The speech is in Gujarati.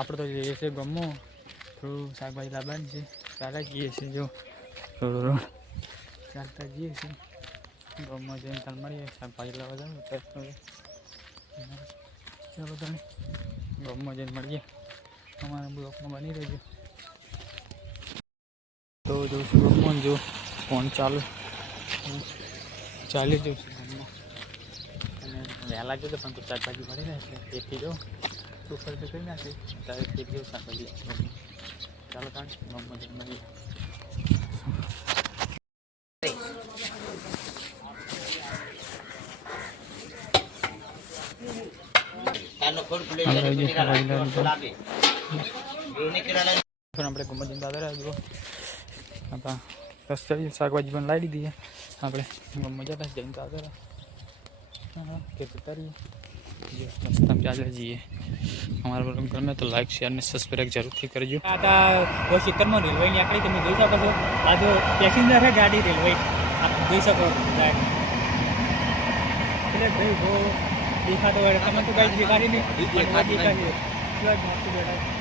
આપણે તો જઈએ છીએ ગમો થોડું શાકભાજી લાવવાની છે ચાલે જઈએ છીએ જો થોડું ચાલતા જઈએ છીએ ગમો જઈને ચાલ મળીએ શાકભાજી લાવવા જાઉં ચાલો તમે ગમો જઈને મળીએ અમારા બ્લોકમાં બની રહેજો તો જોઈશું ગમો જો ફોન ચાલુ ચાલી જઉં છું ગમો અને વહેલા જતો પણ તો શાકભાજી મળી રહે છે તેથી જો સુપર તો કરી નાખે ત્યારે તે જેવું શાકભાજી ચાલો કારણ ગમો જઈને મળીએ આપણે ગમત દાદા રહ્યો આપણા રસ્તા શાકભાજી પણ લાવી દીધી આપણે ગમત જતા જઈને દાદા ખેતી કરીએ રસ્તા ચાલે જઈએ અમારા બ્લોગ ગમે તો લાઈક શેર અને સબસ્ક્રાઈબ જરૂરથી કરજો આ શિખરમાં રેલવેની આકડી તમે જોઈ શકો છો આ જો પેસેન્જર છે ગાડી રેલવે આપ જોઈ શકો એટલે ભાઈ બહુ દેખાતો હોય તમે તો કઈ દેખાડી નહીં દેખાય